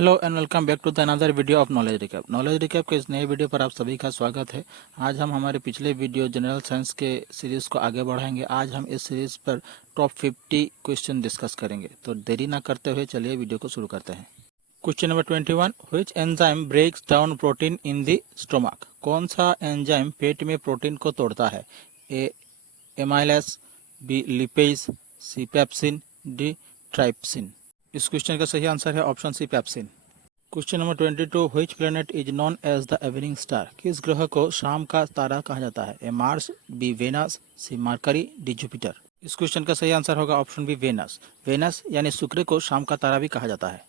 Hello and welcome back to the another video of knowledge recap. Knowledge recap के इस नए video पर आप सभी का स्वागत है। आज हम हमारे पिछले वीडियो जनरल साइंस के सीरीज़ को आगे बढ़ाएंगे। आज हम इस सीरीज़ पर टॉप 50 क्वेश्चन डिस्कस करेंगे। तो देरी ना करते हुए चलिए वीडियो को शुरू करते हैं। Question number 21, which enzyme breaks down protein in the stomach? कौन सा एंजाइम पेट में प्रोटीन को तोड़ता है? A amylase, B lipase, C pepsin, D trypsin. इस क्वेश्चन का सही आंसर है option C pepsin. Question number 22, which planet is known as the evening star? किस ग्रह को शाम का तारा कहा जाता है? A Mars, B Venus, C Mercury, D Jupiter. इस क्वेश्चन का सही आंसर होगा ऑप्शन बी वेनस। वेनस यानी शुक्र को शाम का तारा भी कहा जाता है।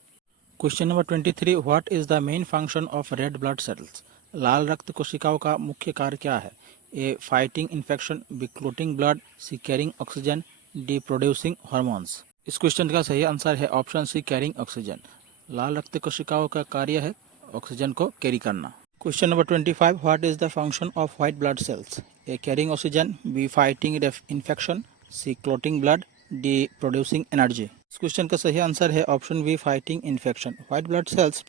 Question number 23, what is the main function of red blood cells? लाल रक्त कोशिकाओं का मुख्य कार्य क्या है? A fighting infection, B clotting blood, C carrying oxygen, D producing hormones. इस क्वेश्चन का सही आंसर है ऑप्शन सी कैरिंग ऑक्सीजन। लाल रक्त कोशिकाओं का कार्य है ऑक्सीजन को कैरी करना। Question number 25, what is the function of white blood cells? A carrying oxygen, B fighting infection, C clotting blood, D producing energy. इस क्वेश्चन का सही आंसर है option B fighting infection. White blood cells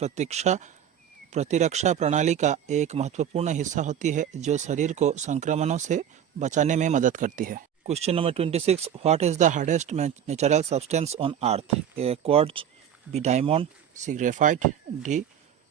प्रतिरक्षा प्रणाली का एक महत्वपूर्ण हिस्सा होती है जो शरीर को संक्रमणों से बचाने में मदद करती है। Question number 26, what is the hardest natural substance on earth? A quartz, B diamond, C graphite, D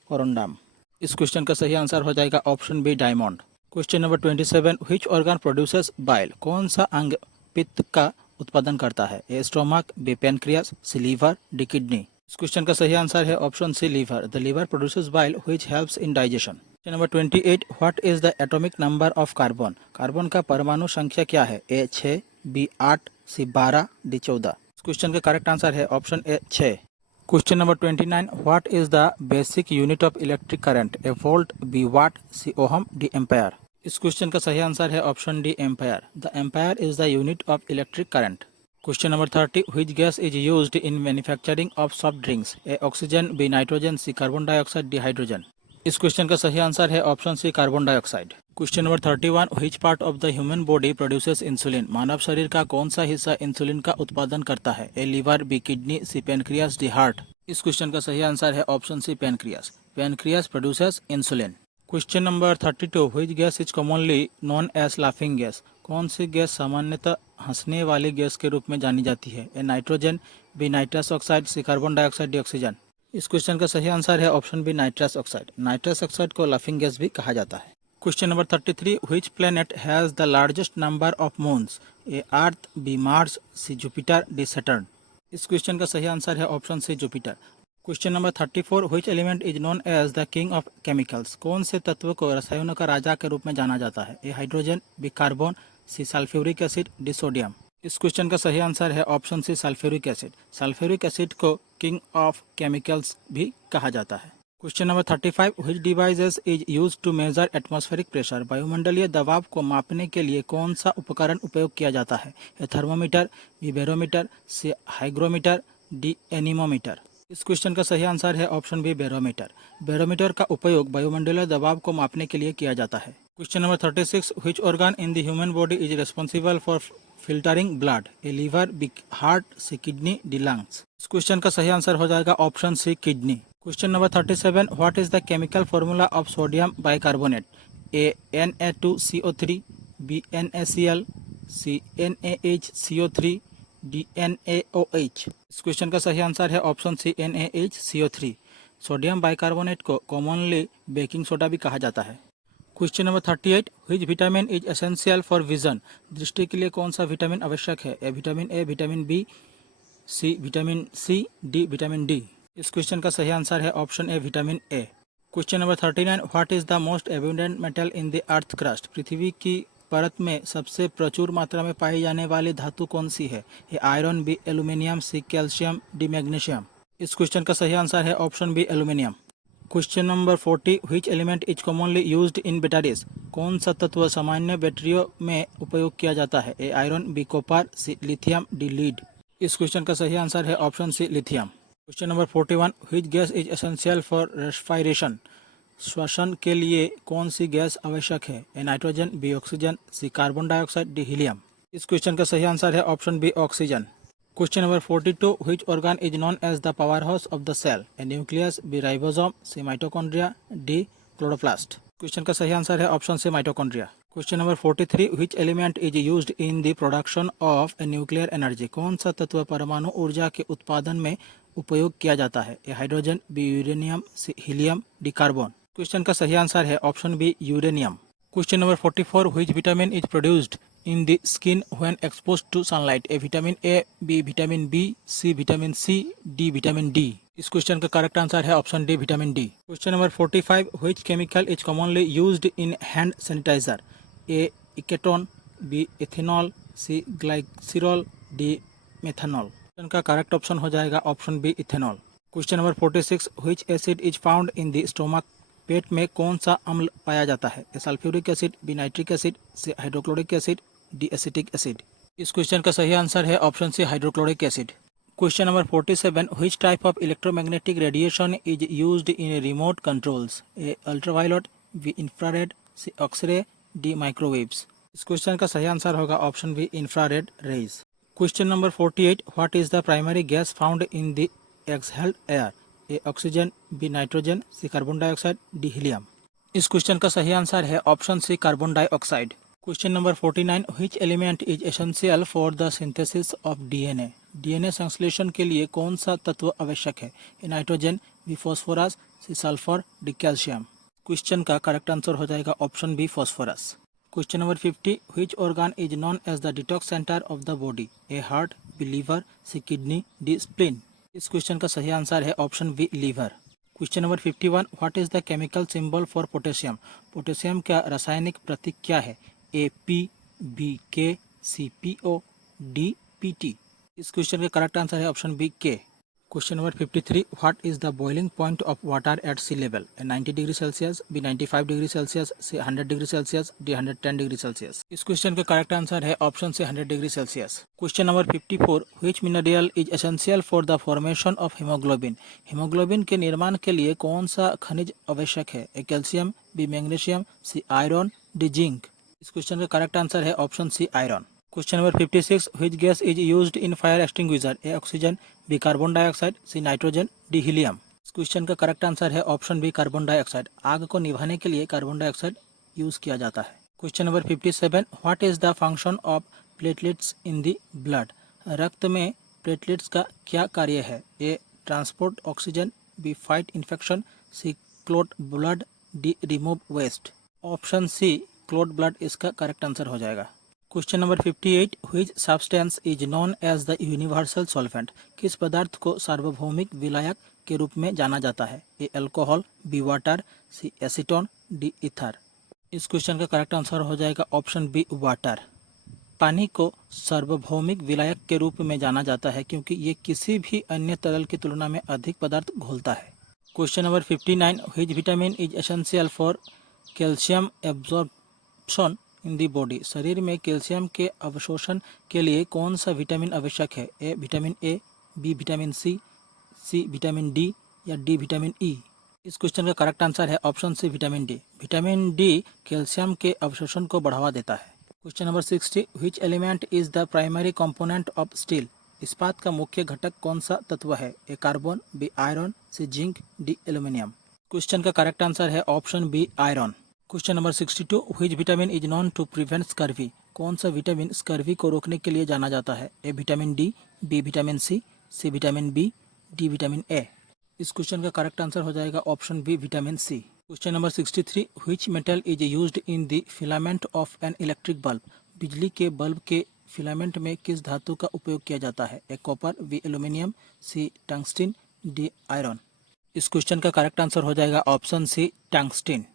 corundum. इस क्वेश्चन का सही आंसर हो जाएगा option B diamond. Question number 27, which organ produces bile? कौन सा अंग पित्त का उत्पादन करता है? A stomach, B pancreas, C liver, D kidney. इस क्वेश्चन का सही आंसर है option C liver. The liver produces bile which helps in digestion. Question number 28, what is the atomic number of carbon? Carbon का परमाणु संख्या क्या है? A 6, B 8, C 12, D 14। इस क्वेश्चन का करेक्ट आंसर है option A 6। Question number 29, what is the basic unit of electric current? A volt, B watt, C ohm, D ampere. इस question का सही आंसर है option D ampere. The ampere is the unit of electric current. Question number 30, which gas is used in manufacturing of soft drinks? A oxygen, B nitrogen, C carbon dioxide, D hydrogen. इस question का सही answer है option C carbon dioxide. Question number 31, which part of the human body produces insulin? मानव शरीर का कौन सा हिस्सा इंसुलिन का उत्पादन करता है? A liver, B kidney, C pancreas, D heart. इस क्वेश्चन का सही आंसर है option C pancreas. Pancreas produces insulin. Question number 32, which gas is commonly known as laughing gas? कौन सी गैस सामान्यतः हंसने वाली गैस के रूप में जानी जाती है? A nitrogen, B nitrous oxide, C carbon dioxide, D oxygen. इस क्वेश्चन का सही आंसर है option B nitrous oxide. Nitrous oxide को लाफिंग गैस भी कहा जाता है। Question number 33, which planet has the largest number of moons? A Earth, B Mars, C Jupiter, D Saturn. इस क्वेश्चन का सही आंसर है option C Jupiter. Question number 34, which element is known as the king of chemicals? कौन से तत्व को रसायनों का राजा के रूप में जाना जाता है? A hydrogen, B carbon, C sulphuric acid, D sodium. इस क्वेश्चन का सही आंसर है option C sulphuric acid. Sulphuric acid को किंग ऑफ केमिकल्स भी कहा जाता है। Question number 35, which devices is used to measure atmospheric pressure? वायुमंडलीय दबाव को मापने के लिए कौन सा उपकरण उपयोग किया जाता है? ए थर्मोमीटर, बी बैरोमीटर, सी हाइग्रोमीटर, डी एनीमोमीटर। इस क्वेश्चन का सही आंसर है ऑप्शन बी बैरोमीटर। बैरोमीटर का उपयोग वायुमंडलीय दबाव को मापने के लिए किया जाता है। Question number 36, which organ in the human body is responsible for filtering blood? A liver, B heart, C kidney, D lungs. इस क्वेश्चन का सही आंसर हो जाएगा option C kidney. Question number 37, what is the chemical formula of sodium bicarbonate? A Na2CO3, B NaCl, C NaHCO3, D NaOH। इस question का सही answer है option C NaHCO3। Sodium bicarbonate को कॉमनली बेकिंग सोडा भी कहा जाता है। Question number 38, which vitamin is essential for vision? दृष्टि के लिए कौन सा विटामिन आवश्यक है? A vitamin A, vitamin B, C vitamin C, D vitamin D. इस क्वेश्चन का सही आंसर है option A vitamin A. Question number 39, what is the most abundant metal in the earth crust? पृथ्वी की परत में सबसे प्रचुर मात्रा में पाई जाने वाली धातु कौन सी है? A iron, B aluminium, C calcium, D magnesium. इस क्वेश्चन का सही आंसर है option B aluminium. Question number 40, which element is commonly used in batteries? कौन सा तत्व सामान्य बैटरियों में उपयोग किया जाता है? A iron, B copper, C lithium, D lead. इस क्वेश्चन का सही आंसर है option C lithium. Question number 41, which gas is essential for respiration? श्वसन के लिए कौन सी गैस आवश्यक है? A nitrogen, B oxygen, C carbon dioxide, D helium. इस क्वेश्चन का सही आंसर है option B oxygen. Question number 42. Which organ is known as the powerhouse of the cell? A nucleus, B ribosome, C mitochondria, D chloroplast. Question का सही answer है option C mitochondria. Question number 43. Which element is used in the production of a nuclear energy? कौन सा तत्व परमाणु ऊर्जा के उत्पादन में उपयोग किया जाता है? A hydrogen, B uranium, C helium, D carbon. Question का सही आंसर है option B uranium. Question number 44. Which vitamin is produced in the skin when exposed to sunlight? A vitamin A, B vitamin B, C vitamin C, D vitamin D. इस question का correct answer है option D vitamin D. Question number 45. Which chemical is commonly used in hand sanitizer? A ecetone, B ethanol, C glycerol, D methanol. Question का correct option हो जाएगा option B ethanol. Question number 46. Which acid is found in the stomach? पेट में कौन सा अम्ल पाया जाता है? A sulphuric acid, B nitric acid, C hydrochloric acid, D acetic acid. इस क्वेश्चन का सही आंसर है option C hydrochloric acid. Question number 47. Which type of electromagnetic radiation is used in remote controls? A ultraviolet, B infrared, C X ray, D microwaves. इस question का सही answer होगा option B infrared rays. Question number 48. What is the primary gas found in the exhaled air? A oxygen, B nitrogen, C carbon dioxide, D helium. इस question का सही answer है option C carbon dioxide. Question number 49. Which element is essential for the synthesis of DNA? DNA संश्लेषण के लिए कौन सा तत्व आवश्यक है? A nitrogen, B phosphorus, C sulphur, D calcium. Question का करेक्ट आंसर हो जाएगा option B phosphorus. Question number 50. Which organ is known as the detox center of the body? A heart, B liver, C kidney, D spleen. इस question का सही answer है option B liver. Question number 51. What is the chemical symbol for potassium? Potassium का रासायनिक प्रतीक क्या है? A P, B K, C P O, D P T. इस क्वेश्चन का करेक्ट आंसर है option B K. Question number 53. What is the boiling point of water at sea level? 90 degree Celsius, B 95 degree Celsius, C 100 degree Celsius, D 110 degree Celsius. इस question का correct answer है option C 100 degree Celsius. Question number 54. Which mineral is essential for the formation of haemoglobin? Haemoglobin के निर्माण के लिए कौन सा खनिज आवश्यक है? A calcium, B magnesium, C iron, D zinc. इस क्वेश्चन का करेक्ट आंसर है option C iron. Question number 56. Which gas is used in fire extinguisher? A oxygen, B carbon dioxide, C nitrogen, D helium. इस question का correct answer है option B carbon dioxide. आग को निभाने के लिए कार्बन डाइऑक्साइड यूज किया जाता है। Question number 57. What is the function of platelets in the blood? रक्त में प्लेटलेट्स का क्या कार्य है? A transport oxygen, B fight infection, C clot blood, D remove waste. Option C clot blood इसका करेक्ट आंसर हो जाएगा। Question number 58. Which substance is known as the universal solvent? किस पदार्थ को सार्वभौमिक विलायक के रूप में जाना जाता है? ए अल्कोहल, बी वाटर, सी एसीटोन, डी ईथर। इस क्वेश्चन का करेक्ट आंसर हो जाएगा ऑप्शन बी वाटर। पानी को सार्वभौमिक विलायक के रूप में जाना जाता है क्योंकि ये किसी भी अन्य तरल की तुलना में अधिक पदार्थ घोलता है। Question number 59. Which vitamin is essential for calcium absorption in the body? शरीर में कैल्शियम के अवशोषण के लिए कौन सा विटामिन आवश्यक है? A vitamin A, B vitamin C, C vitamin D या डी विटामिन ई। इस क्वेश्चन का करेक्ट आंसर है option C vitamin D. Vitamin D calcium के अवशोषण को बढ़ावा देता है। Question number 60. Which element is the primary component of steel? इस्पात का मुख्य घटक कौन सा तत्व है? A carbon, B iron, C zinc, D aluminium. Question का करेक्ट आंसर है option B iron. Question number 62. Which vitamin is known to prevent scurvy? कौन सा विटामिन स्कर्वी को रोकने के लिए जाना जाता है? A vitamin D, B vitamin C, C vitamin B, D vitamin A. इस क्वेश्चन का करेक्ट आंसर हो जाएगा option B vitamin C. Question number 63. Which metal is used in the filament of an electric bulb? बिजली के bulb के filament में किस धातु का उपयोग किया जाता है? A copper, B aluminium, C tungsten, D iron. इस क्वेश्चन का करेक्ट आंसर हो जाएगा option C tungsten.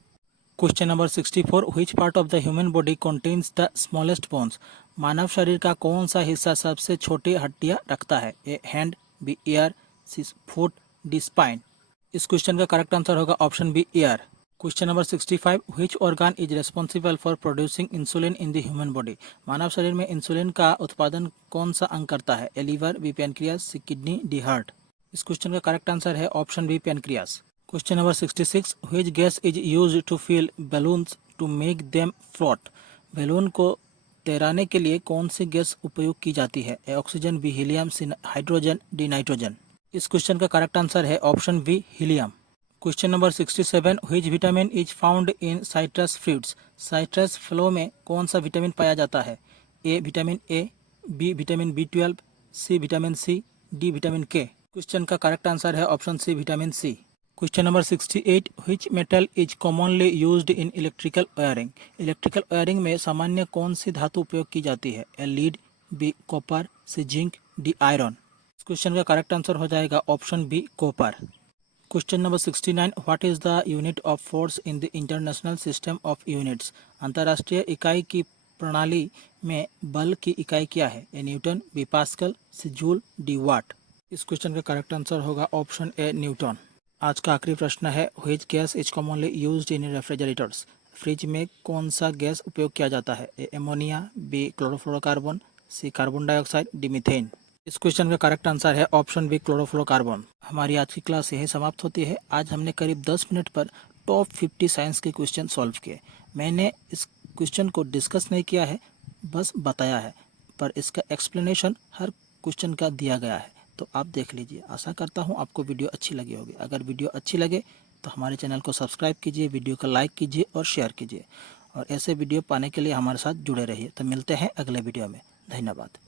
Question number 64. Which part of the human body contains the smallest bones? मानव शरीर का कौन सा हिस्सा सबसे छोटी हड्डियां रखता है? A hand, B ear, C foot, D spine. इस क्वेश्चन का करेक्ट आंसर होगा option B ear. Question number 65. Which organ is responsible for producing insulin in the human body? मानव शरीर में इंसुलिन का उत्पादन कौन सा अंग करता है? A liver, B pancreas, C kidney, D heart. इस क्वेश्चन का करेक्ट आंसर है option B pancreas. Question number 66. Which gas is used to fill balloons to make them float? Balloon को तैराने के लिए कौन सी गैस उपयोग की जाती है? A oxygen, B helium, C hydrogen, D nitrogen. इस क्वेश्चन का करेक्ट आंसर है option B helium. Question number 67, which vitamin is found in citrus fruits? Citrus फलों में कौन सा विटामिन पाया जाता है? A vitamin A, B vitamin B12, C vitamin C, D vitamin K. Question का करेक्ट आंसर है option C vitamin C. Question number 68, which metal is commonly used in electrical wiring? Electrical wiring में सामान्य कौन सी धातु उपयोग की जाती है? A lead, B copper, C zinc, D iron. इस क्वेश्चन का करेक्ट आंसर हो जाएगा option B copper. Question number 69, what is the unit of force in the international system of units? अंतर्राष्ट्रीय इकाई की प्रणाली में बल की इकाई क्या है? A newton, B pascal, C joule, D watt. इस क्वेश्चन का करेक्ट आंसर होगा ऑप्शन ए न्यूटन। आज का आखिरी प्रश्न है, which gas is commonly used in refrigerators? Fridge में कौन सा गैस उपयोग किया जाता है? A ammonia, B chlorofluorocarbon, C carbon dioxide, D methane. इस क्वेश्चन का करेक्ट आंसर है ऑप्शन बी क्लोरोफ्लोरोकार्बन। हमारी आज की क्लास यही समाप्त होती है। आज हमने करीब 10 मिनट पर टॉप 50 साइंस के क्वेश्चन सॉल्व किए। मैंने इस क्वेश्चन को डिस्कस नहीं किया है, बस बताया है, पर इसका एक्सप्लेनेशन हर क्वेश्चन का दिया गया है, तो आप देख लीजिए। आशा करता हूँ आपको वीडियो अच्छी लगी होगी। अगर वीडियो अच्छी लगे तो हमारे चैनल को सब्सक्राइब कीजिए, वीडियो को लाइक कीजिए और शेयर कीजिए, और ऐसे वीडियो पाने के लिए हमारे साथ जुड़े रहिए। तो मिलते हैं अगले वीडियो में। धन्यवाद।